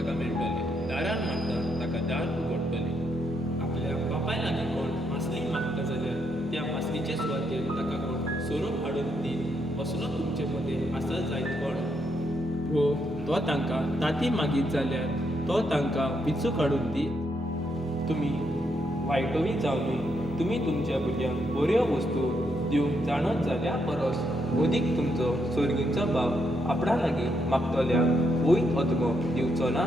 ताका मेळटले, दारान मांडटा ताका दार उगडटले. आपल्या बापाय लागीं कोण मासलीक मागता जाल्यार त्या मासलीचे सुवातेर ताका कोण सोरोप हाडून दी असलो तुमचे मदें आसा जायत कोण? हो, तो तांकां ताती मागीत जाल्यार तो तांकां विचूक हाडून दी. तुमी वायटोवी जावनी तुमी तुमच्या भुरग्यांक बऱ्यो वस्तू दिवंक जाणत जाल्यार परस अदीक तुमचो सोर्गींचो बाब आपणा लागीं मागतल्याक वैत अदमो दिवचो ना?